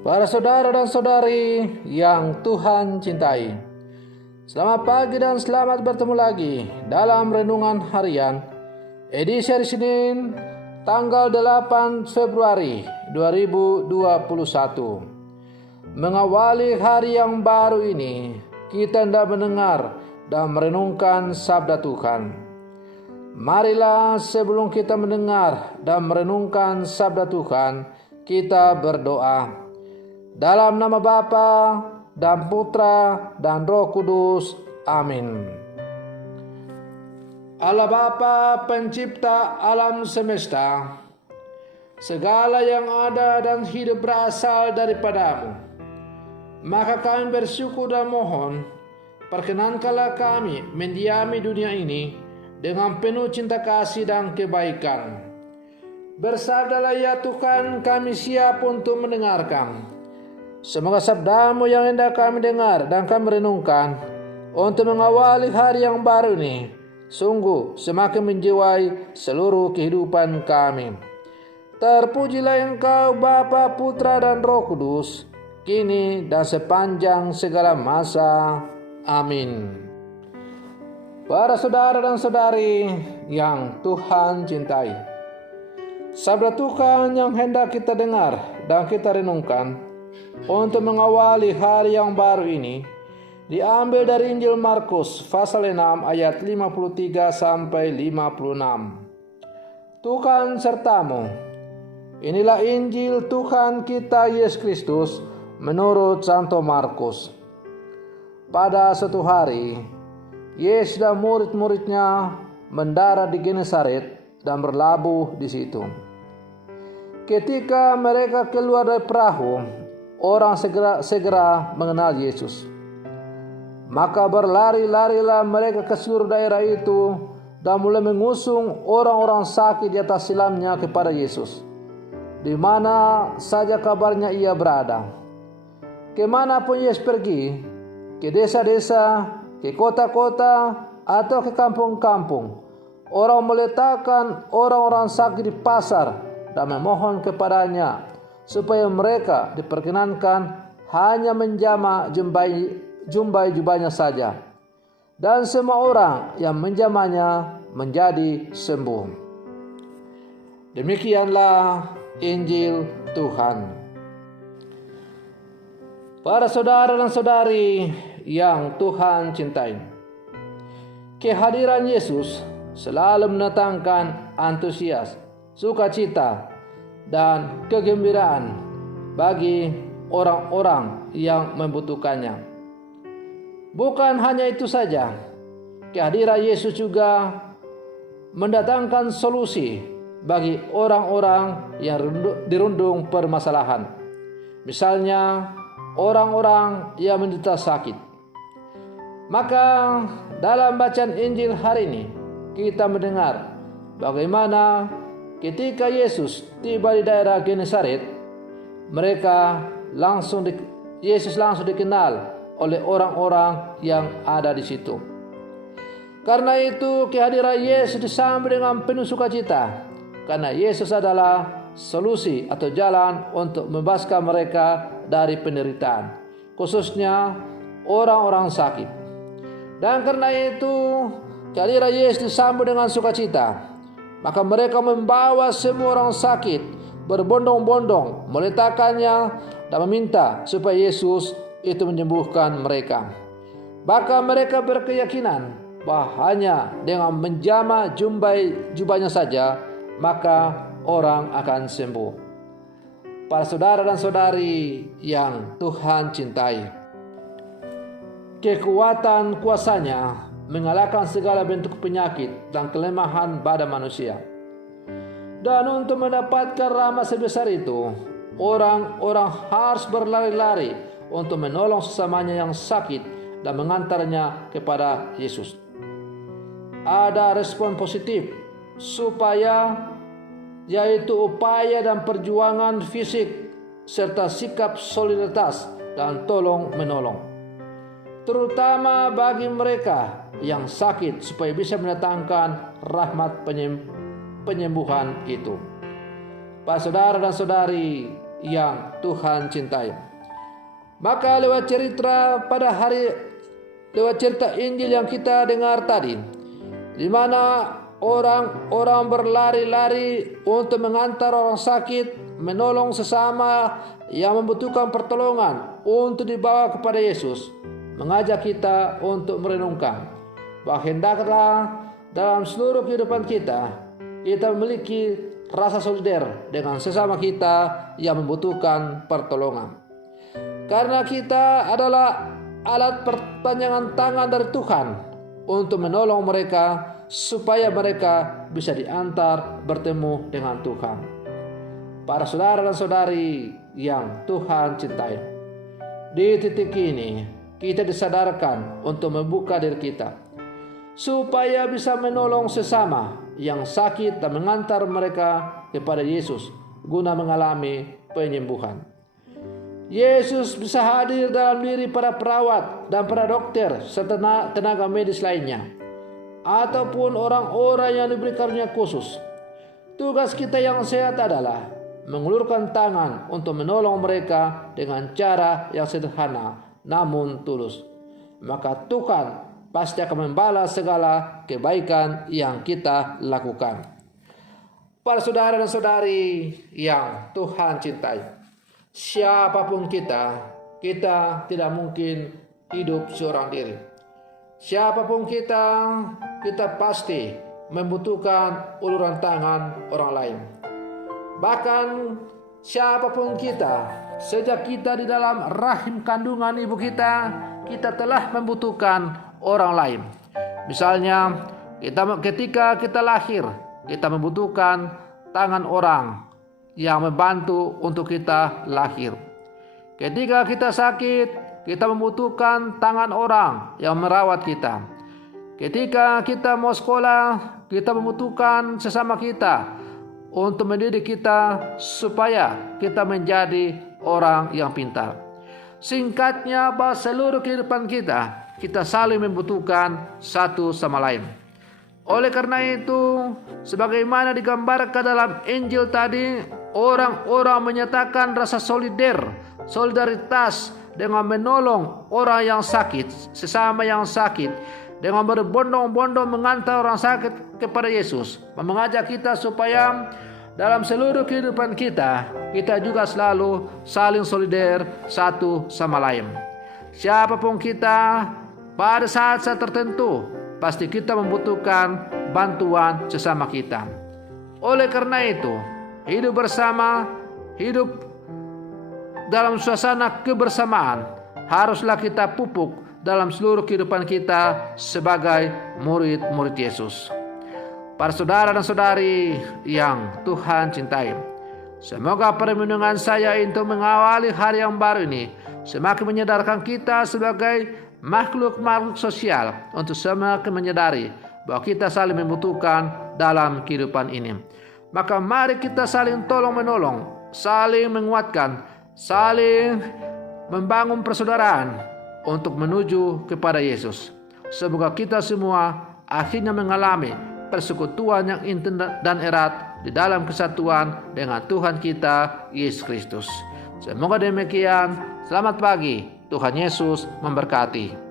Para saudara dan saudari yang Tuhan cintai, selamat pagi dan selamat bertemu lagi dalam Renungan Harian edisi hari Senin tanggal 8 Februari 2021. Mengawali hari yang baru ini, kita hendak mendengar dan merenungkan sabda Tuhan. Marilah sebelum kita mendengar dan merenungkan sabda Tuhan, kita berdoa. Dalam nama Bapa dan Putra dan Roh Kudus. Amin. Allah Bapa pencipta alam semesta, segala yang ada dan hidup berasal daripadamu. Maka kami bersyukur dan mohon, perkenankanlah kami mendiami dunia ini dengan penuh cinta kasih dan kebaikan. Bersabdalah ya Tuhan, kami siap untuk mendengarkan. Semoga sabdamu yang hendak kami dengar dan kami renungkan untuk mengawali hari yang baru ini sungguh semakin menjiwai seluruh kehidupan kami. Terpujilah Engkau Bapa, Putra dan Roh Kudus, kini dan sepanjang segala masa. Amin. Para saudara dan saudari yang Tuhan cintai, sabda Tuhan yang hendak kita dengar dan kita renungkan untuk mengawali hari yang baru ini diambil dari Injil Markus pasal 6 ayat 53 sampai 56. Tuhan sertamu. Inilah Injil Tuhan kita Yesus Kristus menurut Santo Markus. Pada suatu hari, Yesus dan murid-muridnya mendarat di Genesaret dan berlabuh di situ. Ketika mereka keluar dari perahu, orang segera mengenal Yesus. Maka berlari-larilah mereka ke seluruh daerah itu dan mulai mengusung orang-orang sakit di atas silamnya kepada Yesus, di mana saja kabarnya ia berada. Kemanapun Yesus pergi, ke desa-desa, ke kota-kota, atau ke kampung-kampung, orang meletakkan orang-orang sakit di pasar dan memohon kepadanya supaya mereka diperkenankan hanya menjamah jumbai jubahnya saja. Dan semua orang yang menjamahnya menjadi sembuh. Demikianlah Injil Tuhan. Para saudara dan saudari yang Tuhan cintai, kehadiran Yesus selalu mendatangkan antusias, sukacita, dan kegembiraan bagi orang-orang yang membutuhkannya. Bukan hanya itu saja, kehadiran Yesus juga mendatangkan solusi bagi orang-orang yang dirundung permasalahan. Misalnya, orang-orang yang menderita sakit. Maka dalam bacaan Injil hari ini, kita mendengar bagaimana ketika Yesus tiba di daerah Genesaret, Yesus langsung dikenal oleh orang-orang yang ada di situ. Karena itu kehadiran Yesus disambut dengan penuh sukacita, karena Yesus adalah solusi atau jalan untuk membebaskan mereka dari penderitaan, khususnya orang-orang sakit. Dan karena itu kehadiran Yesus disambut dengan sukacita, maka mereka membawa semua orang sakit berbondong-bondong meletakkannya dan meminta supaya Yesus itu menyembuhkan mereka. Bahkan mereka berkeyakinan bahwa hanya dengan menjamah jubahnya saja maka orang akan sembuh. Para saudara dan saudari yang Tuhan cintai, kekuatan kuasanya mengalahkan segala bentuk penyakit dan kelemahan badan manusia. Dan untuk mendapatkan rahmat sebesar itu, orang-orang harus berlari-lari untuk menolong sesamanya yang sakit dan mengantarnya kepada Yesus. Ada respon positif yaitu upaya dan perjuangan fisik serta sikap solidaritas dan tolong menolong, terutama bagi mereka yang sakit supaya bisa mendatangkan rahmat penyembuhan itu. Para saudara dan saudari yang Tuhan cintai. Maka lewat cerita Injil yang kita dengar tadi, di mana orang-orang berlari-lari untuk mengantar orang sakit, menolong sesama yang membutuhkan pertolongan untuk dibawa kepada Yesus, mengajak kita untuk merenungkan bahwa hendaklah dalam seluruh kehidupan kita memiliki rasa solider dengan sesama kita yang membutuhkan pertolongan. Karena kita adalah alat perpanjangan tangan dari Tuhan untuk menolong mereka supaya mereka bisa diantar bertemu dengan Tuhan. Para saudara dan saudari yang Tuhan cintai, di titik ini kita disadarkan untuk membuka diri kita supaya bisa menolong sesama yang sakit dan mengantar mereka kepada Yesus guna mengalami penyembuhan. Yesus bisa hadir dalam diri para perawat dan para dokter serta tenaga medis lainnya, ataupun orang-orang yang diberi karunia khusus. Tugas kita yang sehat adalah mengulurkan tangan untuk menolong mereka dengan cara yang sederhana namun tulus. Maka Tuhan pasti akan membalas segala kebaikan yang kita lakukan. Para saudara dan saudari yang Tuhan cintai, siapapun kita tidak mungkin hidup seorang diri. Siapapun kita pasti membutuhkan uluran tangan orang lain. Bahkan siapapun kita, sejak kita di dalam rahim kandungan ibu kita telah membutuhkan orang lain. Misalnya, ketika kita lahir, kita membutuhkan tangan orang yang membantu untuk kita lahir. Ketika kita sakit, kita membutuhkan tangan orang yang merawat kita. Ketika kita mau sekolah, kita membutuhkan sesama kita untuk mendidik kita supaya kita menjadi orang yang pintar. Singkatnya, bahwa seluruh kehidupan kita saling membutuhkan satu sama lain. Oleh karena itu, sebagaimana digambarkan dalam Injil tadi, orang-orang menyatakan rasa solidaritas dengan menolong orang yang sakit, sesama yang sakit, dengan berbondong-bondong mengantar orang sakit kepada Yesus, mengajak kita supaya dalam seluruh kehidupan kita juga selalu saling solider satu sama lain. Siapapun kita, pada saat-saat tertentu pasti kita membutuhkan bantuan sesama kita. Oleh karena itu, hidup bersama, hidup dalam suasana kebersamaan haruslah kita pupuk dalam seluruh kehidupan kita sebagai murid-murid Yesus. Para saudara dan saudari yang Tuhan cintai, semoga permenungan saya untuk mengawali hari yang baru ini semakin menyadarkan kita sebagai makhluk-makhluk sosial untuk semakin menyadari bahwa kita saling membutuhkan dalam kehidupan ini. Maka mari kita saling tolong-menolong, saling menguatkan, saling membangun persaudaraan untuk menuju kepada Yesus. Semoga kita semua akhirnya mengalami persekutuan yang intim dan erat di dalam kesatuan dengan Tuhan kita Yesus Kristus. Semoga demikian. Selamat pagi. Tuhan Yesus memberkati.